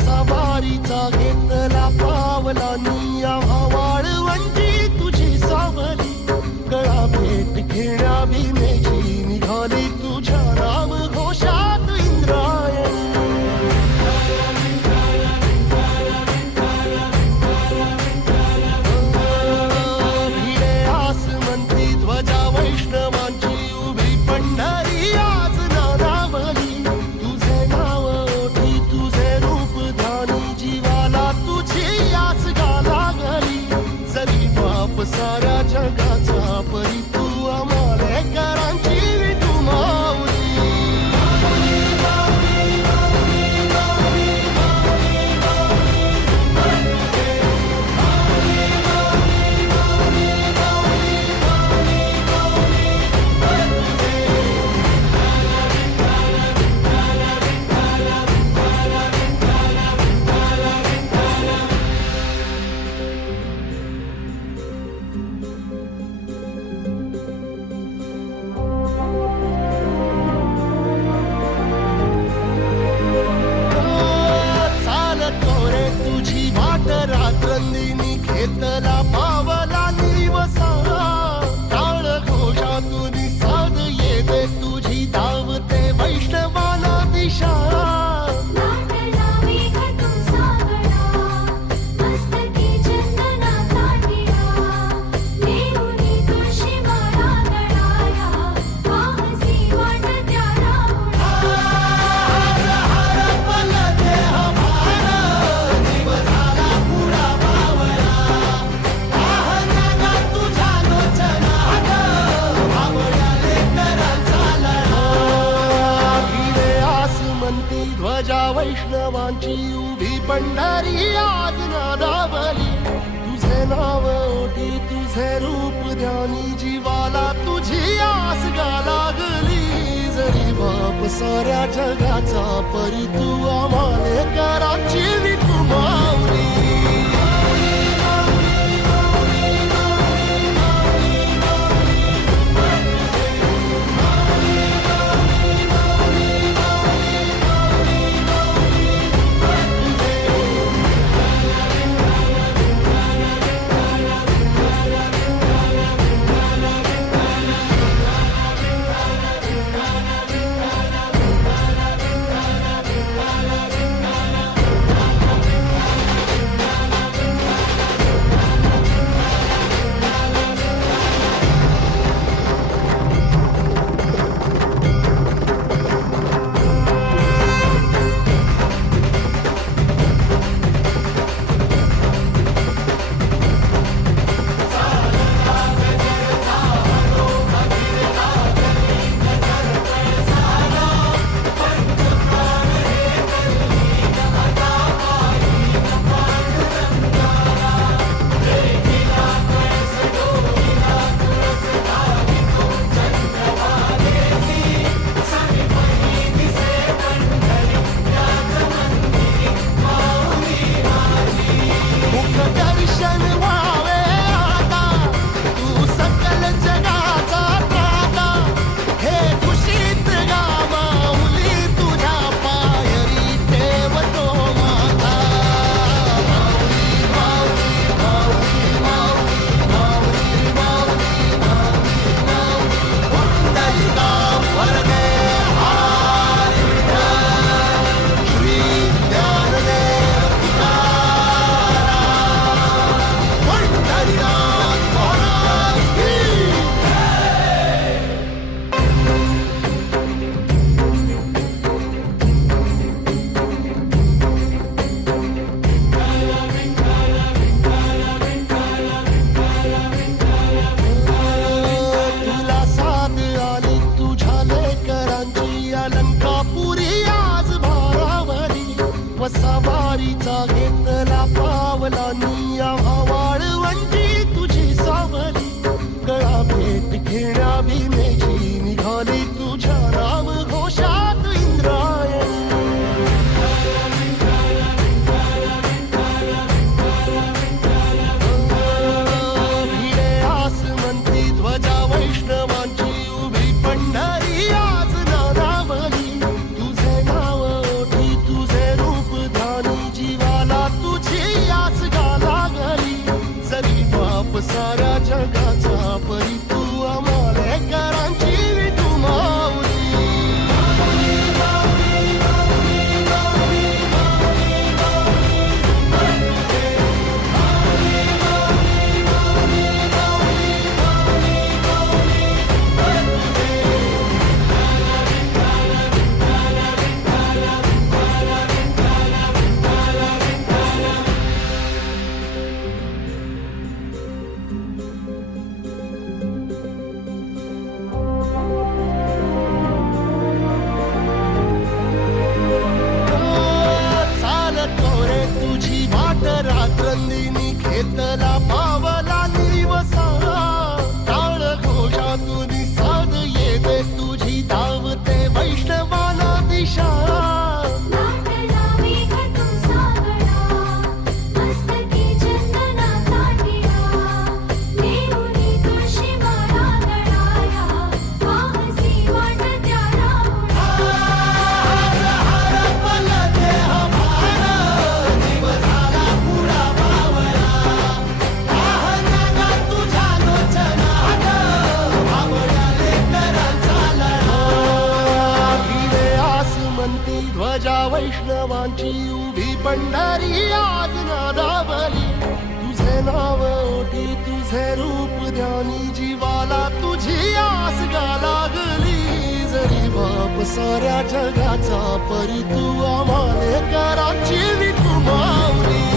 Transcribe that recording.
सवारीचा घेतला पावला निया वाळवंटी तुझी सावली गळा भेट घेण्या भीमेची निघाली तुझ्या राम घोषात इंद्रायणी भिडे आसमंती ध्वजा वैष्णवांची उभी पंढरी आज नादावली तुझे नाव ओठी तुझे रूप ध्यानी जीवाला तुझी आस गा लागली जरी बाप साऱ्या जगाचा परी तू आमालेकरांची विठू माऊली रात्रंदिनी घेतला पावला निवसा टाळ घोषातून साध येते तुझी धावते वैष्णवाला दिशा ध्वजा वैष्णवांची उभी पंढरी आज नादावली तुझे नाव ओठी तुझे रूप ध्यानी जीवाला तुझी आस गा लागली जरी बाप साऱ्या जगाचा परी तू आमालेकरांची विठू माऊली वैष्णवांची उभी पंढरी आज नादावली तुझे नाव ओठी तुझे रूप ध्यानी जीवाला तुझी आस गा लागली जरी बाप साऱ्या जगाचा परी तू आम्हाले कराची विठू माऊली